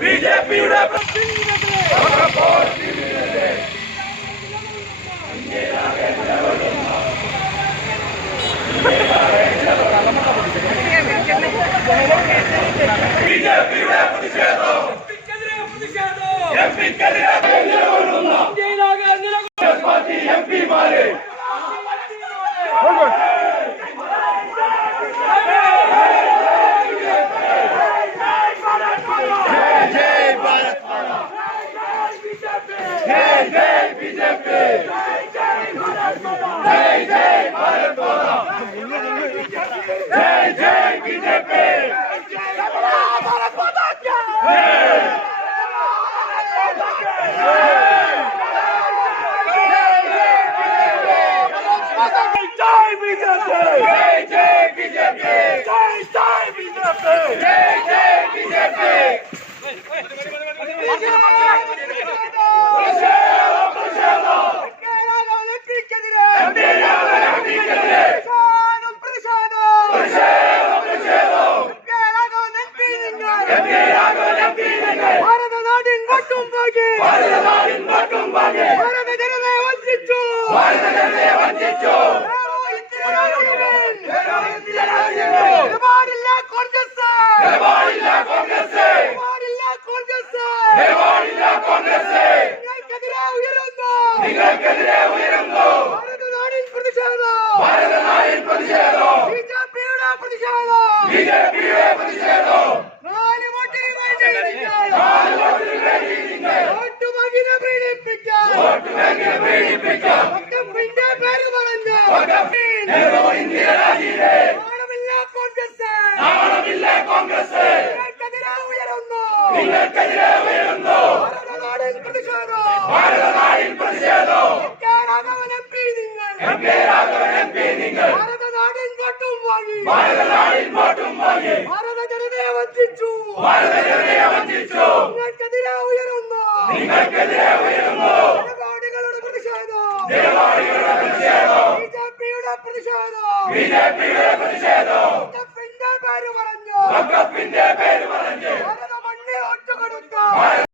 ಬಿಜೆಪಿಯುಡೆ MP MP ಮಾರೇ Jai Vijay! Jai Jai Vijay! നിങ്ങൾക്കെതിരെ ഉയരുന്നു ഭാരതനാടിൽ പ്രതിഷേധം ഭാരതനാടിൽ പ്രതിഷേധം. ബി ജെ പിയുടെ പ്രതിഷേധം. ബി ജെ പിയുടെ പ്രതിഷേധം. നിങ്ങൾക്കെതിരെ ഉയരുന്നു. നിലപാടുകളുടെ പ്രതിഷേധം. നിലപാടുകളുടെ പ്രതിഷേധം. പ്രതിഷേധം. പ്രതിഷേധം. പേര് പറഞ്ഞു.